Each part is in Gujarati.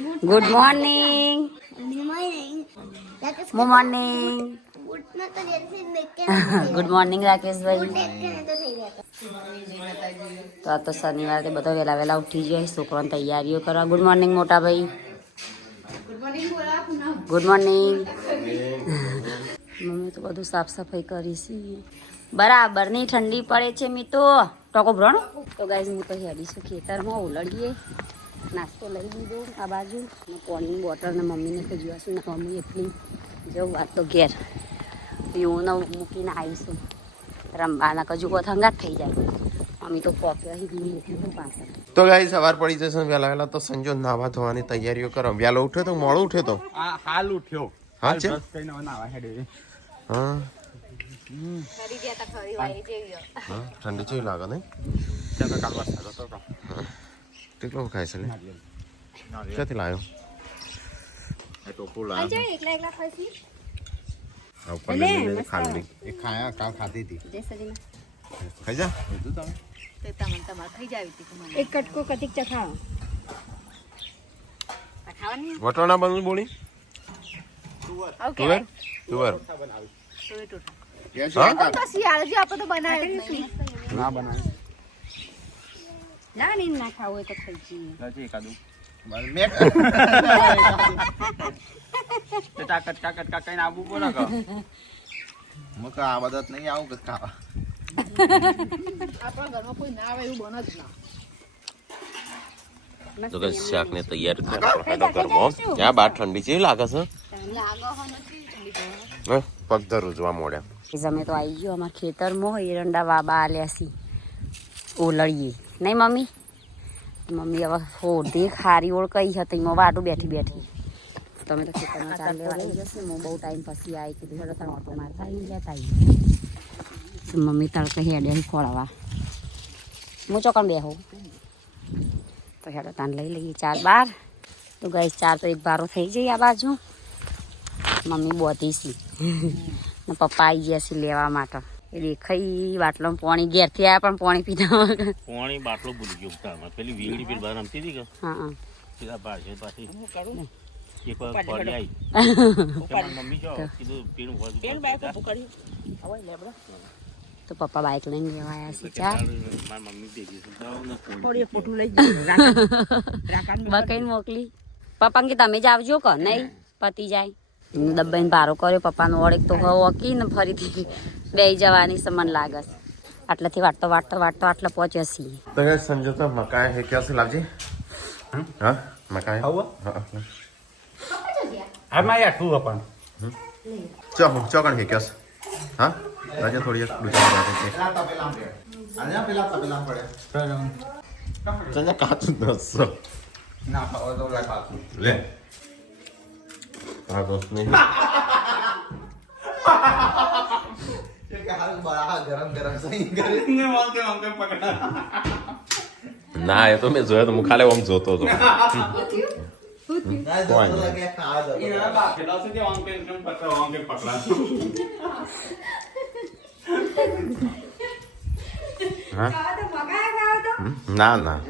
Good morning. Morning. Good morning Rakeshbhai. તો આ તો શનિવાર તે બધા વહેલા વહેલા ઉઠી જાય, છોકરાની તૈયારીઓ કરવા. ગુડ મોર્નિંગ મોટા ભાઈ. Good morning. મમ્મી તો બધું સાફ સફાઈ કરી છે. બરાબર ની ઠંડી પડે છે મી તો ટોકો ભ્રણ. તો ગાઈઝ હું તો હેડી છું ખેતરમાં ઉલડીએ. નાસ્તો લઈ લીધો આ બાજુ. પાણીની બોટલ ને મમ્મીને કહેવા છું ને મમ્મી એટલી જવું વાત તો ઘેર હું ને મૂકીને આવીશું રમવાના કજુ કોથંગાટ થઈ જાય. મમ્મી તો પોકે પાછળ. તો ગાઈઝ સવાર પડી જશે વહેલા વહેલા. તો સંજો નાવા ધોવાની તૈયારીઓ કરો. વહેલો ઉઠ્યો તો મોડો ઉઠ્યો તો હાલ ઉઠ્યો. હા છે હા ઠંડી ચેવી લાગે ને કેટલો ખાય છે ક્યાંથી લાવ્યો ખાલી ખાધી હતી ખાઈ જા એક કટકો કતિક ચખાવો વટોણા બનવું બોલી તુવેર તુવેર ના ખાવું હોય તો ખાઈ જઈએ. શાક ને તૈયાર ક્યાં બાર ઠંડી છે લાગે છે. પગ ધરું જોવા મોડ્યા. અમે તો આવી ગયો અમારા ખેતરમાં એરંડા વાબા આલ્યા છીએ ઓલડીએ નહીં મમ્મી. મમ્મી હવે હોધી ખારી ઓળ કઈ હતી એમાં વાટું બેઠી બેઠી. તમે તો ખેતરમાં ચાલ લેવા આવી જશે. હું બહુ ટાઈમ પછી આવી કીધું હેડો તમે ઓટો મારતા આવી જતા આવી. મમ્મી તડકે હેડે ખોળવા હું ચોકણ બેહું તો હેડો તાન લઈ લઈએ 4-12. તો ગઈ 4 તો એક બારો થઈ જાય આ બાજુ. મમ્મી બોધી છે ને પપ્પા આવી ગયા છે લેવા માટે. એ દેખાઈ બાટલો પાણી ઘેરથી આવ્યા પણ પાણી પીધા પાણી બાટલો ભૂલી ગયો. પેલી વીડી પેલી બહાર રમતી હતી કે હા પેલા પાછી પાછી એક વાર પડી આવી મમ્મી જો કીધું પીણું તો પપ્પા બાઇક લઈને લેવા આવ્યા છે. 4 મારી મમ્મી ભેગી બકઈને મોકલી. પપ્પા કે તમે જ આવજો કે નહીં પતી જાય. દબાઈને ભારો કર્યો પપ્પાનો ઓળખ તો વકી ને ફરીથી બે જવાની સમન લાગે. આટલાથી વાટતો વાટતો વાટતો આટલા પહોંચ્યા છીએ. તો સંજો તો મકાઈ હે ક્યાં લાવજી. હા મકાઈ ચોકણ હે ક્યાં હા રાજા થોડી સંજય કાચું દસો લે આ દોસ્ત નહીં ના એ તો મેં જોયો તો હું ખાલી આમ જોતો હતો. ના ના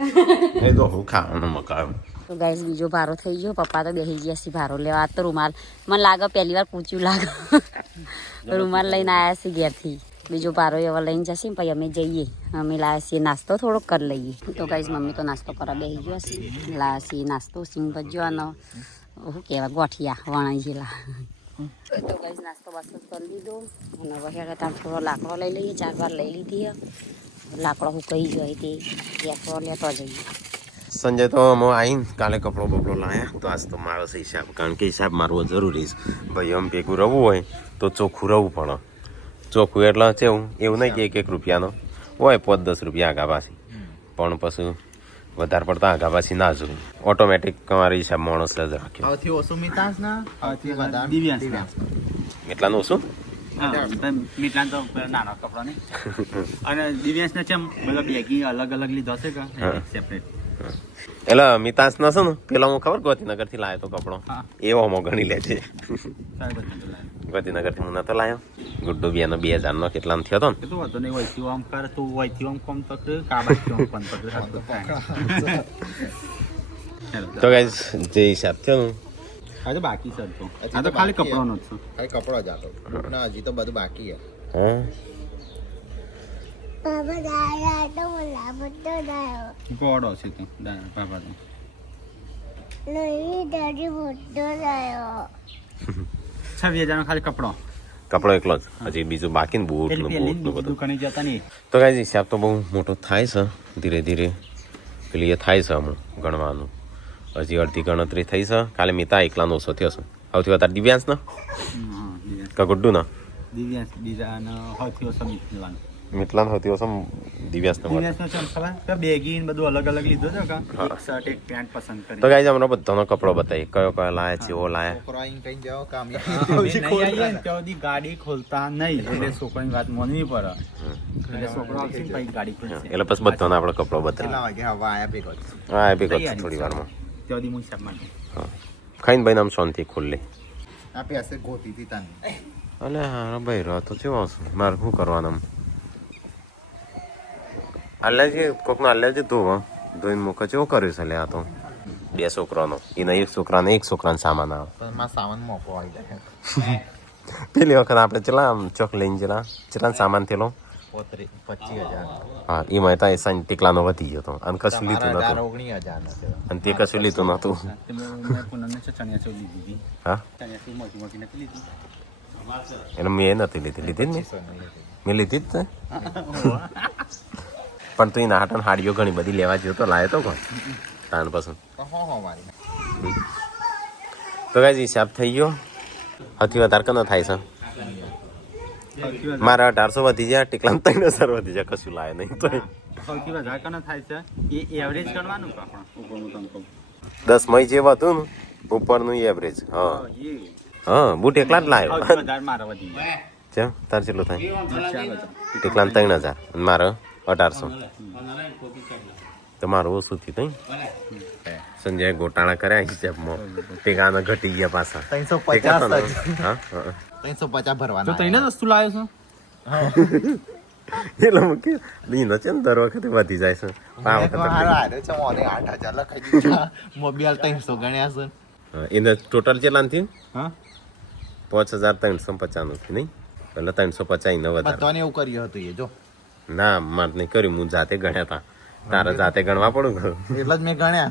એ તો હું ખાવાનું મકાયું. તો ગાઈસ બીજો ભારો થઈ ગયો. પપ્પા તો બેસી ગયા છે ભારો લેવા. તો રૂમાલ મને લાગે પહેલી વાર પૂછ્યું લાગે રૂમાલ લઈને આવ્યા છે ઘેરથી. બીજો ભારો એવા લઈને જશે પછી અમે જઈએ. અમે લાવ્યા છીએ નાસ્તો થોડોક કરી લઈએ. તો ગાઈસ મમ્મી તો નાસ્તો કરવા બેસી ગયો છે. લાવ્યા છીએ નાસ્તો સિંગ ભજ્યો અને શું કહેવાય ગોઠિયા વણાઈ ગયેલા. તો ગાઈસ નાસ્તો બાસ્તો કરી લીધો અને વહેલા ત્યાં થોડો લાકડો લઈ લઈએ. 4 વાર લઈ લીધી. લાકડો હું કહી જાય તે ગેસો લેતો જઈએ. સંજય તો હું આવીને કાલે કપડો બપડો લાવ્યા. તો આજ તો મારો છે હિસાબ, કારણ કે હિસાબ મારવો જરૂરી છે. ભાઈ આમ ભેગું રહેવું હોય તો ચોખ્ખું રહેવું પડે. ચોખ્ખું એટલે કેવું એવું નહીં કે 1 રૂપિયાનો હોય 5-10 રૂપિયા આગા પાછી. પણ પછી વધારે પડતા આગા પાછી ના જોયું. ઓટોમેટિક તમારે હિસાબ માણસ જ રાખ્યો. એટલાનું શું મીઠા તો નાનો કપડો નહીં અને દિવ્યાંશ ને ચેમ બધા બેગી અલગ અલગ લીધો છે કે સેપરેટ. એટલે મિતાંશ ના છે ને પેલા હું ખબર ગોતીનગર થી લાવ્યો તો કપડો એવો મો ગણી લે છે. ગોતીનગર થી હું નતો લાવ્યો. ગુડ્ડુ બેનો 2000 નો કેટલા થયો હતો ને. તો વાતો નહીં હોય આમ કરે તું હોય આમ કોમ તો કાબા કોમ પણ તો ગાઈસ જે હિસાબ થયો ને આ તો બાકી છે તો આ તો ખાલી કપડાનો જ છે ખાલી કપડો જ આતો ના હજી તો બધું બાકી છે હા ગોળો છે તો બાબા તો 26,000 ખાલી કપડો એકલો જ હજી બીજું બાકી ને બૂટ ને બધું દુકાને જતા નહીં તો ગાઈસ હિસાબ તો બહુ મોટો થાય છે ધીરે ધીરે પેલી એ થાય છે અમુક ગણવાનું હજી અડધી ગણતરી થઈ છે કાલે મિતા એકલાનો ઓછો થયો છે સૌથી વધારે દિવ્યાંશ ને કે ગુડ્ડુ ને દિવ્યાંશ બીજાનો સૌથી ઓછો મિલવાનો મિતલાન હોતી ઓછો દિવ્યાંશ ને દિવ્યાંશનો છે ખબર કે બેગી ને બધું અલગ અલગ લીધો છે કા એક શર્ટ એક પેન્ટ પસંદ કરી તો ગાઈસ અમને બધાનો કપડો બતાવી કયો કયો લાયા છે એવો લાયા છોકરો આઈને કઈ જાઓ કામ ત્યાંથી ગાડી ખોલતા નહીં એટલે છોકરાની વાત માનવી પડે એટલે છોકરો આવશે ને પછી ગાડી ખોલશે એટલે પછી બધાનો આપણે કપડો બતાવી કેટલા વાગે હવા આયા ભેગો હા એ ભેગો છે થોડી વારમાં ત્યાંથી હું હિસાબ માટે હા ખાઈને ભાઈ આમ શાંતિ ખુલ્લી આ પેસે ગોતી હતી તને અલે હા ભાઈ રહો તો કેવો છે મારે શું કરવાનું અલ્લાજી કોકનો અલ્લાજી ધોઈને મૂકે છે એવું કર્યું છે લે આ તો બે છોકરાનો એના એક છોકરાને સામાન આવે પણ માં સામાન મોકો આવી જાય પેલી વખત આપણે ચલા આમ ચોક લઈને ચલા સામાન થયેલો 25,000 હા એમાં ત્યાં સાંજ ટીકલાનો વધી ગયો હતો અને કશું લીધું નતું 19,000 અને તે કશું લીધું નતું મેં પૂનમને ચણિયા ચોલી લીધી હા ચણિયા ચોલી મોટી મોટી નથી લીધી એટલે મેં નથી લીધી જ ને મેં લીધી જ ને પણ તું એના હાટન હાડીઓ ઘણી બધી લેવા જેવો તો લાયો તો કોણ તાણ પસંદ મારી તો કાંઈ હિસાબ થઈ ગયો સૌથી વધારે કનો થાય છે મારા 1800 વધી જાય ટીકલા 3000 વધી જાય કશું લાય નહીં તો સૌથી વધારે કનો થાય છે એ એવરેજ ગણવાનું કે આપણે ઉપરનું તમે કહું 10 મય જેવું હતું ને ઉપરનું એવરેજ હા હા બૂટ એકલા જ લાયો સૌથી વધારે મારા વધી જાય કેમ તાર કેટલું થાય ટીકલા 3000 અને મારે 1800 તો મારું ઓછું થયું તઈ સંજય ગોટાળા કર્યા હિસાબમાં ટીકાના ઘટી ગયા પાછા 350 હા 350 ભરવાના તો તઈને વસ્તુ લાવ્યો છો એટલે મૂકી લીનો છે ને દર વખતે વધી જાય છે આ વખતે મને 8,000 લખાઈ દીધા મોબાઈલ 300 ગણ્યા છે એને ટોટલ કેટલા થયું હા 5,395 થી નહીં એટલે 350 ને વધારે બધાને એવું કર્યું હતું એ જો ના મારે નહીં કર્યું હું જાતે ગણ્યા હતા તારે જાતે ગણવા પડું એટલે જ મેં ગણ્યા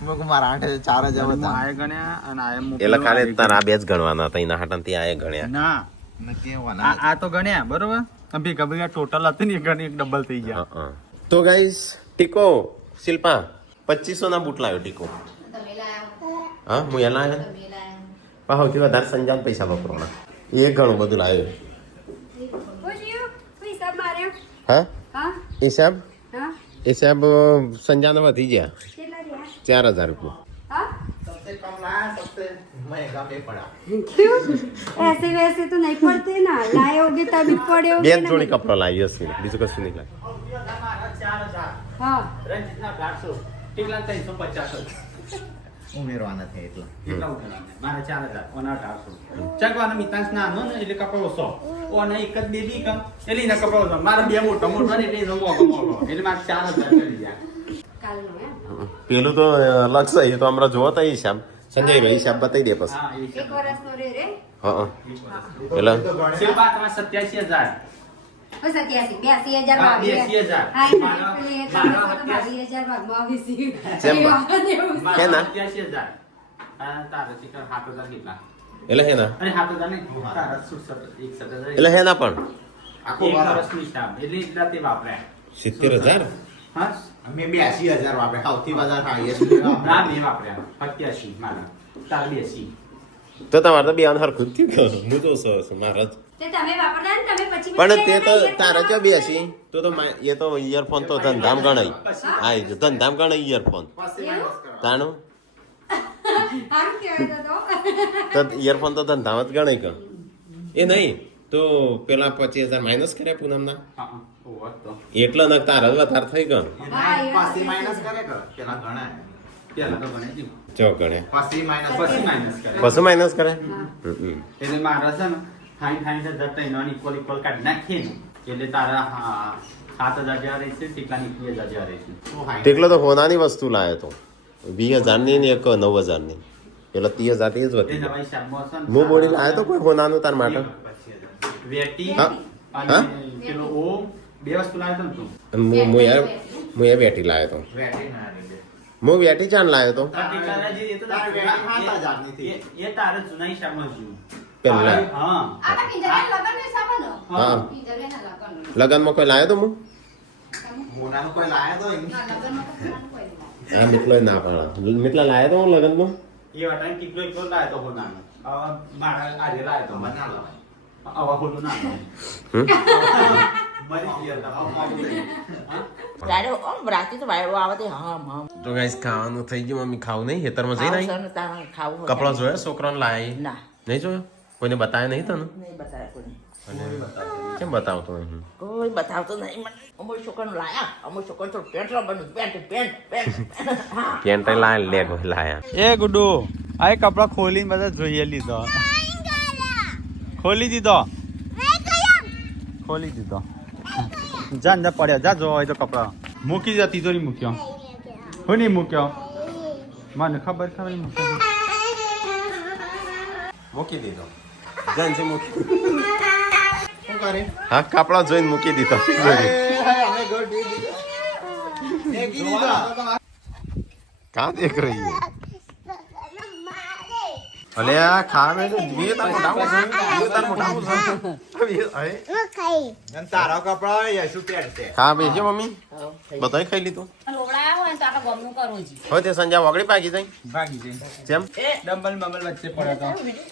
મેં કહું મારા 8,000 4,000 હતા આય ગણ્યા અને આય એટલે ખાલી તારા બે જ ગણવાના હતા એના હાટા થી આ ગણ્યા ના મેં કેવાના આ તો ગણ્યા બરોબર ભેગા ભેગા ટોટલ હતું ને ગણી એક ડબલ થઈ ગયા તો ગાઈસ ટીકો શિલ્પા 2500 ના બૂટ લાવ્યો ટીકો હા હું એ લાવ્યો સૌથી વધારે સંજાન પૈસા વપરાણા એ ઘણું બધું લાવ્યો હા હિસાબ સંજાનો વધી ગયા 4,000 રૂપિયા ऐसे वैसे तो नहीं पड़ते ना लाए होगे तभी पड़े होगे બેન જોડી કપડો લાવ્યો છે બીજું કશું નહીં લાવ્યું हाँ રંજીતના 400 ટીકલા 350 ઉમેરવાના છે એટલે મારે 4,000 ઓના 1800 ચકવાના મિતાંશ નાનો ને એટલે કપડો 100 ઓના એક જ બેબી કા એટલે એના કપડો 100 મારા બે મોટો મોટો ને એટલે મોગો એટલે મારે 4,000 કરી જાય काल नो है પેલું તો અલગ છે એ તો હમણાં જોવો તો હિસાબ સંજય ભાઈ હિસાબ બતાવી દે પછી હા એ एक वर्ष नो रे रे હા એટલે શિલ્પા તમારે 87,000 ओ 87 82,000 હા, भाभी 82,000. हाय मारा- पेले मारा 22,000 भाग में आवी सी જેમ મારા ના? 87,000 આ તારા ચિકન 7,000 કેટલા એટલે હે ના અને 7,000 ને તારા 67,000 એટલે હે ના પણ આખો એક વાળા વર્ષની હિસાબ એટલે એટલા તે વાપર્યા 70,000 હા અમે 82,000 વાપરે સૌથી વધારે હાઈએસ્ટ ના બે વાપર્યા 87 મારા તારા 82 તો તમારે તો બે હરખું જ થયું હું તો છું મારા જ તે તમે વાપરતા ને તમે પછી પણ તે તો તારા જો બેસી તો એ તો ઇયરફોન તો ધંધામ ગણાય હા એ તો ધંધામ ગણાય ઇયરફોન તાણું આમ કહેવાય તો ઇયરફોન તો ધંધામાં જ ગણાય કે એ નહીં તો પેલા 25,000 માઇનસ કર્યા પૂનમના હા ઓવર તો એટલા નક તારા જ વધારે થઈ ગયો પાછી માઇનસ કરે કે પેલા ગણાય પેલા તો ગણે જ ચો ગણે પાછી માઇનસ પછી માઇનસ કરે પછી માઇનસ કરે એટલે મારા છે ને 60,000 તૈનો ઇક્વલ કાઢી નાખીએ ને એટલે તારા 7,000 જેવા રહેશે ટીકલાની 20,000 જેવા રહેશે તેટલો તો હોનાની વસ્તુ લાયો તો 20,000 ની ને એક 9,000 ની પેલા 30,000 થી જ એ વધી નવા હિસાબમાં છે ને હું બોડી લાવ્યો તો કોઈ હોનાનું તાર માટે વેટી હા? અને હા? પેલો ઓ બે વસ્તુ લાવ્યો તો ને તું અને હું એ વેટી લાવ્યો તો વેટી ના રે હું વેટી ચાણ લાવ્યો તો તારે વેટી 7,000 ની થઈ. એ તારે જૂના હિસાબમાં જોયું પેલા હા હા લગનમાં કોઈ લાવ્યો તો હું મોનાનું કોઈ લાયા તો એમ. આ mitlo ના પાડા mitla લાવ્યો તો હું લગનમાં એ વાટાને ટીકલો એકલો લાવ્યો તો હોનાનો મારા આજે લાવ્યો તો મને ના લાવાય આવા હોનું ના લાવાય. મરી ગયા હતા ત્યારે આમ રાતે તો વાયરો આવે તે હમ હમ તો ગાઈસ ખાવાનું થઈ ગયું મમ્મી ખાવું નહીં ખેતરમાં જઈ નહીં આવશે ને તારે ખાવું હોય. કપડા જોયા છોકરાને લાયા ના નહીં જોયો કોઈને બતાવ્યા નહીં તને નહીં બતાવે કોઈને કેમ બતાવતો નહીં કોઈ બતાવતો નહીં મને અમુક છોકરાનું લાયા અમુક છોકરાનું તો પેન્ટ રબરનું પેન્ટ હા પેન્ટ લાયા લેગ લાયા એ ગુડુ આ કપડા ખોલીને બધા જોઈએ લીધો ખોલી દીધો ખોલી દીધો જા અંદર પડ્યો જા જો હોય તો કપડા મૂકી જા તિજોરી મૂક્યો હું નહીં મૂક્યો મને ખબર મૂક્યો મૂકી દીધો જાનથી મૂકી શું કરે? હા કપડા જોઈને મૂકી દીધો અમે ઘર દે દીધો. એ કી દીધો. કાં દેખ રહી है અલે આ ખા મે તો જીવે તાર મોટા અને તારા કપડા હોય શું પહેરશે? ખા બેજો મમ્મી બધાય ખાઈ લીધું લોવડાયા હોય ને તો આપણે ગમનું કરવું જી હવે તે સંજા વગડી પાકી જાય ભાગી જઈ જેમ ડબલ બબલ વચ્ચે પડ્યો તો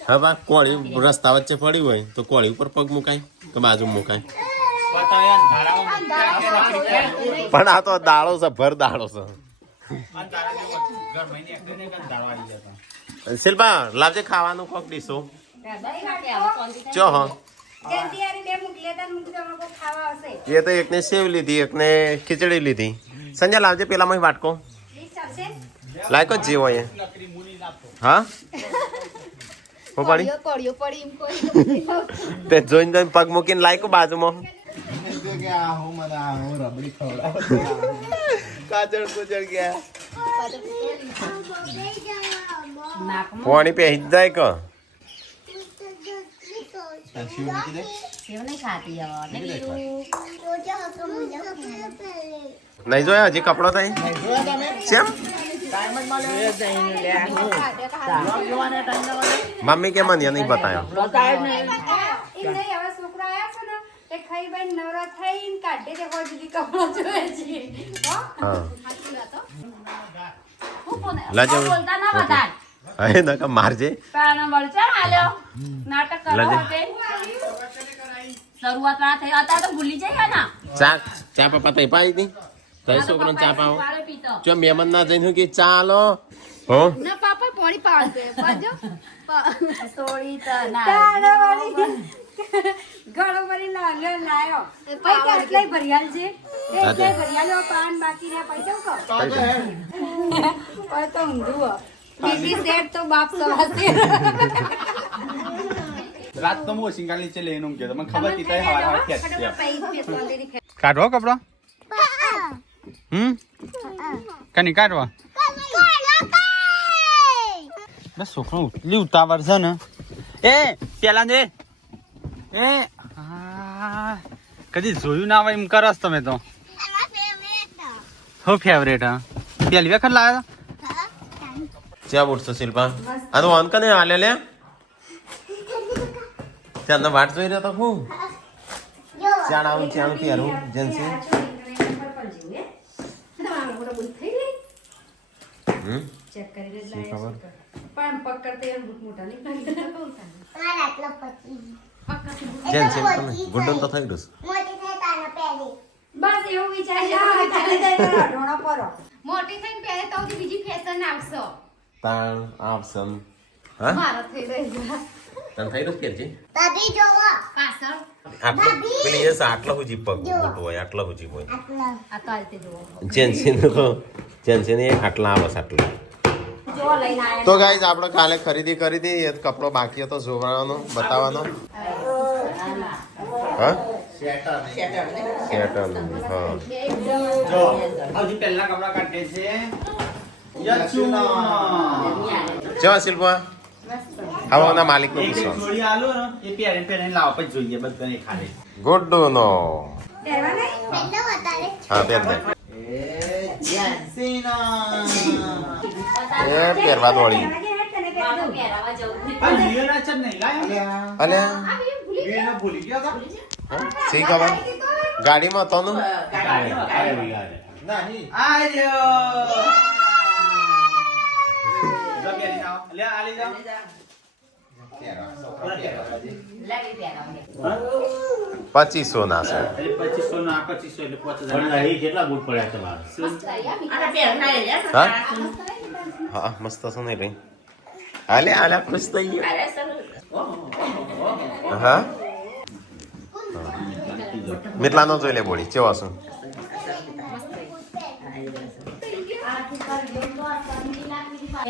હવે બા કોળી રસ્તા વચ્ચે પડી હોય તો કોળી ઉપર પગ મુકાય કે બાજુ મુકાય પણ આ તો દાળો છે ભર દાળો છે શિલ્પા લાવજે ખાવાનું કોક ડીશો ચો હા એ તો એકને સેવ લીધી એકને ખીચડી લીધી સંજય લાવજે પેલામાં વાટકો લાયકો જ જેવો એ હા હું પડી તે જોઈને જોઈને પગ મૂકીને લાયકો બાજુમાં કે આ હું મને આ હું રબડી ખવડાવું. કાચળ કુચળ ગયા. પાણી પહેરી જ જાય કે આ શિવ મૂકી દે. નહીં જોયા હજી કપડો થાય કેમ મમ્મી કે મને નહીં બતાયો બતાવે નહીં હા લાજે બોલતા ના બધા હવે નકા મારજે નાટક કરો તે શરૂઆત ના થઈ અત્યારે તો ભૂલી જાય ને ચા ચા પપ્પા તઈ પાઈ હતી તઈ છોકરાને ચા પાવો જો મહેમાન ના જઈને હું કે ચાલો હો ના પાપા પાણી પાડે પાજો સોળી તો ના ઘણો મરી લાયો ભાઈ કેટલાય ભરિયાલ છે કેટલાય ભરિયાલો પાન બાકી રહ્યા પૈસા કો તો ઊંધું બીજી સેટ તો બાપ સવાસે રાત તો હું સિંગાલી ચલે એનું કે મને ખબર હતી તઈ હવાર હવાર ખેંચ કાઢવો કપડો કની કાઢવા બસ છોકરો ઉતલી ઉતાવળ છે ને એ પેલા ને એ હા કદી જોયું ના હોય એમ કરસ તમે તો હો ફેવરેટ હા પેલી વખત લાવ્યો ચા બોલશો શિલ્પા આ તો ઓન કને હાલે લે ચાંદનો વાટ જોઈ રહ્યો તો હું ચાણ આવું ચાણ પહેરું જેન્સી પણ પકડતે મોટા નહીં જેન્સી તમે ગુડ્ડન તો થઈ ગયું બસ એવું વિચાર્યો મોટી થઈને પહેરે તો બીજી ફેશન આવશે તાણ આવસમ હા મારા થઈ રહી તને થઈ રહ્યું કે છે પાછળ આટલો પેલી એ આટલા હુજી પગ મોટો હોય આટલા હુજી હોય આ તો આ રીતે જોવો જેન્સી ને આટલા આવે આટલા જો લઈને આયા તો ગાઈઝ આપણે કાલે ખરીદી કરી હતી એ કપડો બાકી હતો જોવાનો બતાવવાનો હા સ્વેટર હા જો હજી પહેલા કપડા કાઢે છે ચો શિલ્પા હવે ઓના માલિક નો એક પૂછો જોડી આલો ને એ પહેરીને પહેરીને લાવો પછી જોઈએ બધાને ખાલી ગુડ્ડુ નો પહેરવા નહીં? હા પહેર દે એ પહેરવા દોડી પહેરવા કે હેડ તને પહેરી દઉં. આ લીયો ના છે નહીં લાયો અને ભૂલી ગયા શી ખબર ગાડીમાં તો નું નહીં આ રહ્યો જો બેરી જાઓ લે આ લઈ જાઓ 2500 ના છે એટલે 2500 ના 2500 એટલે 5000 પણ અહીં કેટલા બૂટ પડ્યા તમારે આને પહેરના લે હા હા મસ્ત છે ને રે આલે આલે ખુશ થઈ ગયો અરે સર હા મિતલાનો જોઈ લે બોડી કેવો છે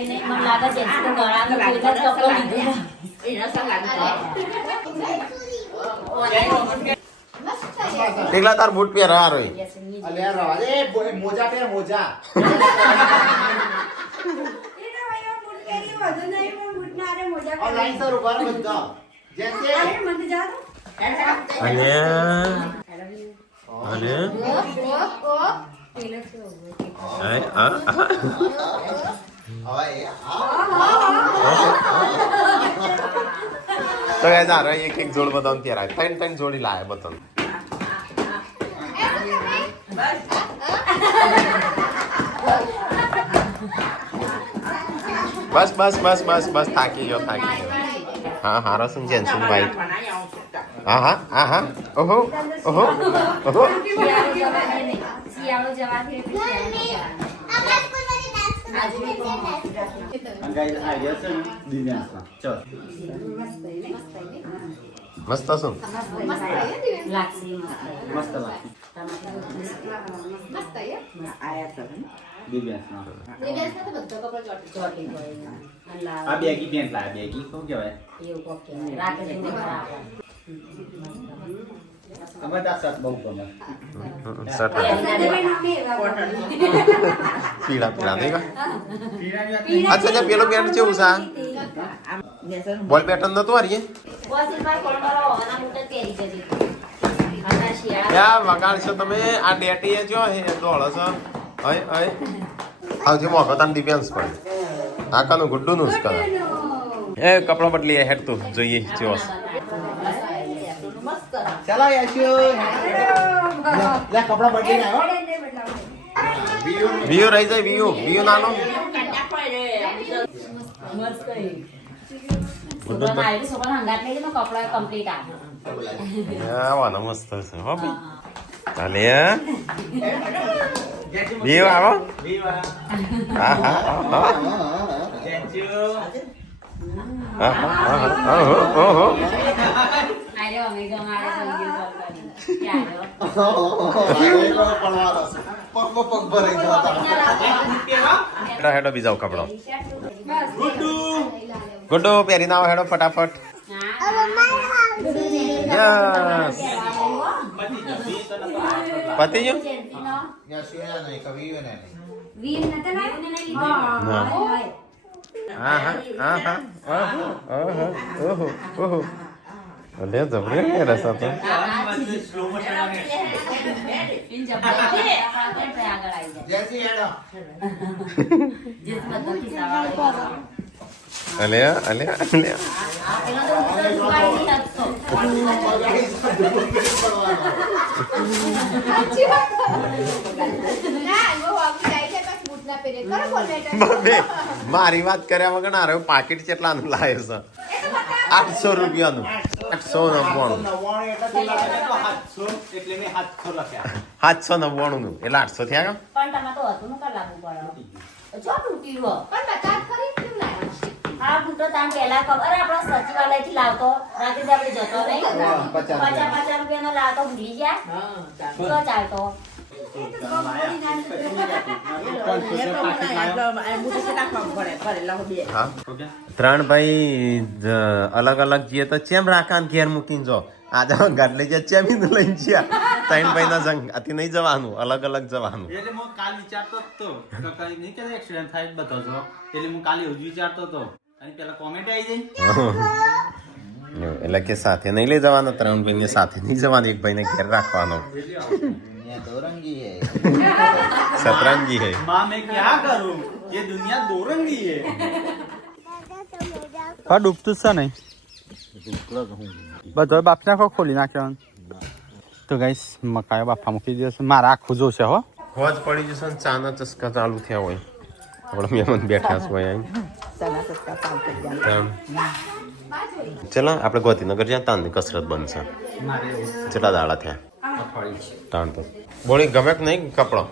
એને મને લાગે છે કે ગળાનો જોઈને જ કપડો લીધો. એના સંગાત ટીકલા તાર બૂટ પહેરવા રોય અલ્યા રવા દે મોજા પહેર મોજા એ તો અહીંયા બૂટ પહેરી વધુ નહીં પણ બૂટના હારે મોજા પહેરી. ઓનલાઈન સર ઉપર બધા જેમ કે અરે મને જા દો. અને અને આ હવે તો ગાઈસ આ રહી એક જોડ બતાવ ત્યારે ત્રણ જોડી લાયા બતાવ બસ થાકી ગયો હા હારો શું જેન્સન ભાઈ હા ઓહો ઓહો ઓહો શિયાળો જવાથી એટલે ગાઈસ આ રહ્યા છે ને દિવ્યાંશમાં ચલો મસ્ત શું લાગશે મસ્ત લાગે દિવ્યાંશમાં ચોટી ગયો આ બેગી પેન્ટ લાયા બેગી શું કહેવાય એવું કોક કહેવાય. રાતે જઈને બરાબર. અમે તો આ શર્ટ બહુ ગમે શર્ટ પીળા દેખા અચ્છા જે પેલો પેન્ટ કેવું છે બોલ પેટર્ન નતું હારીએ બસ એકવાર કોલમારો ઓના મૂટ જ પહેરી જજે. આના શિયાળા યા વગાડશો તમે આ ડેટી જો હે દોડો છો હય હય આવજે મોકો તન ડિફેન્સ પર આ કાનું ગુડ્ડુ નું જ કરે એ કપડા બદલી હેડ તું જોઈએ જેવો ચાલો યાશુ લે કપડા બદલીને આવ્યો વિયુ રહી જાય વિયુ નાનો છોકરાને આવેલી છોકરાને હંગાત લઈ જઈને કપડા કમ્પ્લીટ આવે. આવાનો મસ્ત છે હો ભાઈ ચાલે વિયુ આવો હા હા ઓહો આર્યો અમે ગમાડે સંગીત કોલ કરીને. ક્યાં આવ્યો? પગ ભરાઈ જતા હેડો બીજા કપડો ગુડ્ડુ પહેરીને આવો હેડો ફટાફટ યસ પતિ ગયો યાશુ ના નહીં કવિ ના નહીં વીર નતા લાવ્યો? ના. હોય. આહા ઓહો ઓહો લે જબરે કે રસા તો સ્લો મોશન આવે પિન જબરદસ્ત આપણે આગળ આવી જાય. જેસી હેડો જીત બધો ખિસ્સાવાળો. અલ્યા પેલો તો ઉતર સુવાડી શકતો. બે મારી વાત કર્યા વગર ના રહ્યો પાકીટ કેટલાનું લાવ્યો છે 800 રૂપિયાનું 899 એટલે મેં 700 લખ્યા 799 નું એટલે 800 થયા પણ તમે તો હતું નકર લાગુ પડે. જો તૂટી રહ્યો. આ બૂટો તાન પહેલા ખબર આપણા સચિવાલયથી લાવતો રાતે જ આપણે જતો નહીં 50 રૂપિયાનો લાવતો ભૂલી ગયા તો ચાલતો. હા ત્રણ ભાઈ અલગ અલગ જઈએ તો ચેમ રાખાન ઘેર મૂકીને જો આજે ગાડલે જે ચેમી લઈને જ્યા ત્રણ ભાઈના જંગ આથી નહીં જવાનું, અલગ અલગ જવાનું. એટલે હું કાલ વિચારતો જ તો કે કઈ નહીં કે એક્સિડન્ટ થાય જ બધો છો, એટલે હું કાલે એવું જ વિચારતો હતો અને પેલા કોમેન્ટ આવી જાય એટલે કે સાથે નહીં લઈ જવાના, ત્રણ ભાઈને સાથે નહીં જવાનું, એક ભાઈને ઘેર રાખવાનો. दुनिया दो रंगी है. સતરંગી હે. माँ मैं क्या करूँ, ये दुनिया दो रंगी है. હા ડૂબતું છે નહીં બધો બાપ નાખો, ખોલી નાખ્યો. તો ગાઈસ મકાઈ બાફા મૂકી દે છે, મારા આખું જોશે હો. હોજ પડી જશે ને ચાના ચસ્કા ચાલુ થયા હોય, આપણે મહેમાન બેઠા છે હોય અહીં. ચલો આપણે ગોતીનગર જ્યાં તાનની કસરત બનશે. કેટલા દાડા થયા તાણ તો બોલી ગમે કે નહીં કપડો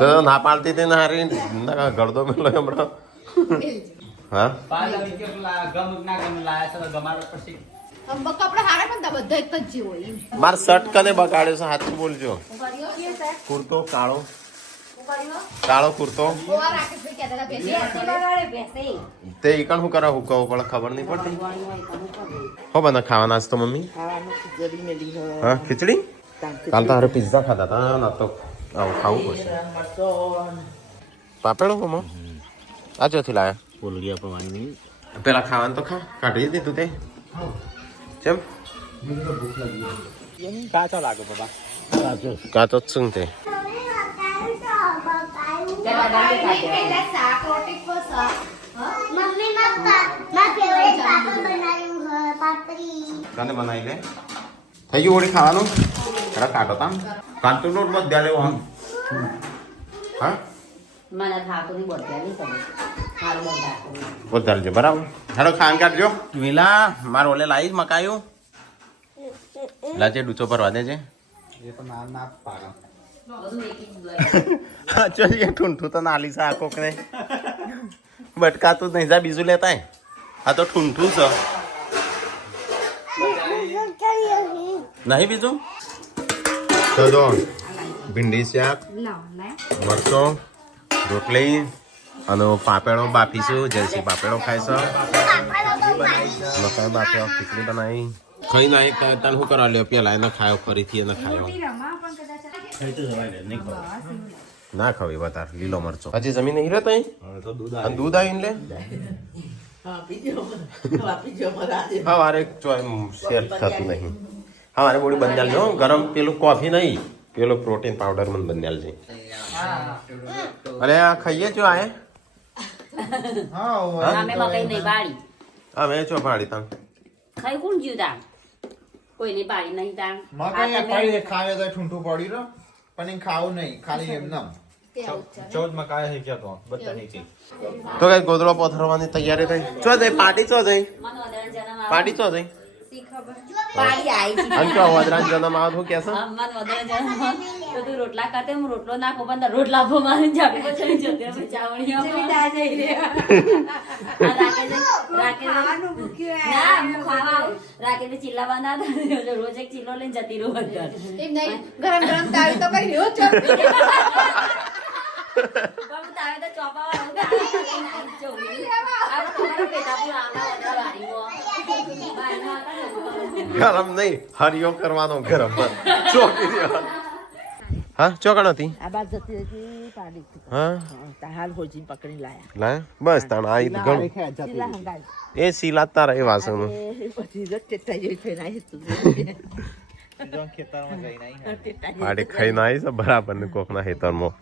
તો ના પાડતી હતી ને હારી ગળદો મેલો હમણાં. હા માર શર્ટ કને બગાડ્યો છે, હાથું બોલજો. કુર્તો કાળો કાળો કુર્તો તે ઈકણ શું કરા હુકાવું પડે ખબર નહીં પડતી. હો બના ખાવાના જ તો મમ્મી? હા ખીચડી. કાલ તો હારે પિઝા ખાધા હતા ના તો ખાવું પડશે. પાપેડો મમ્મા આ ચોથી લાયા पोलगिया पवानी પેલા ખાવાનું તો ખા કાઢી દીધું તે કેમ કાચો લાગે બાબા. કાચો જ શું તે કાને બનાવી લે થઈ ગયું ઓળી ખાવાનું. ખરા કાઢો તામ કાંટો લોટ મત દે લેવો આમ. હા મને થાતું નહીં બોલતા નહીં સમજ મારું બોલતા વધારજો બરાબર. હેડો ખાન કાઢજો. વિલા મારે ઓલે લાવી મકાયું લાજે ડૂચો ભરવા દેજે. એ તો ના પાડો. બધું એક જોઈએ ઠૂંઠું તો નાલી છે આ કોકને બટકાતું જ નહીં જા બીજું લેતા આ તો ઠૂંઠું છે નહીં બીજું તો જો ભીંડી શાક મરચો રોટલી અને પાપેડો બાફીશું. જયસી પાપેડો ખાય છે, મકાઈ બાફ્યો, ખીચડી બનાવી ખાઈ નાઈ તને શું કરવા લ્યો પેલા એને ખાયો ફરીથી એને ખાયો ના ખવાય વધારે લીલો મરચો. હજી જમીન હીરો તઈ દૂધ આવીને લે હા વારે શેર થતું નહીં. હા મારે બોડી બંધાલ જો ગરમ પેલું કોફી નહીં પેલું પ્રોટીન પાવડર મને બંધાલ છે. અરે આ ખાઈએ છો આ અમે મકાઈ નહીં પાડી હા મેં છો પાડી તમે ખાઈ કોણ જીવ તાણ કોઈ નહીં પાડી નહીં તાણ मकाई पड़ी खावे तो ठुंठू पड़ी रो पण इन खाऊ नहीं खाली एमनम 14 મકાઈ હે કે તો બધા નીચે. તો કઈ ગોદડો પથરવાની તૈયારી થઈ ચો જઈ પાર્ટી ચો જઈ મને વધારે જન્મ પાર્ટી ચો જઈ પાડી આવી અને ચો વદરાન જન્મ આવે શું કેસે મને વધારે જન્મ તો તું રોટલા ખાતે હું રોટલો નાખો પણ રોટલા ભો મારી જાડી પછી જતે અમે ચાવણીઓ રાકે ચીલા બનાવતા રોજ એક ચીલો લઈને જતી રહું અંદર ગરમ ગરમ તાવી તો કરી રહ્યો છો તાવે તો ચોપા ગરમ નહીં હરિયો કરવાનો ગરમ ચોકી દેવાનો. હા ચોકણ હતી આ બાદ જતી હતી પાડી હા હાલ હોજી પકડી લાયા લાય બસ તાણ આ ઘણું ચીલા હંગાઈ એ સિલાત તારા એ વાસણ એ પછી જટ્ટા જેવી થઈ નાખી તું जो खेतर में गई नहीं है પાડી ખાઈને આવી છે બરાબર ને કોકના હેતરમાં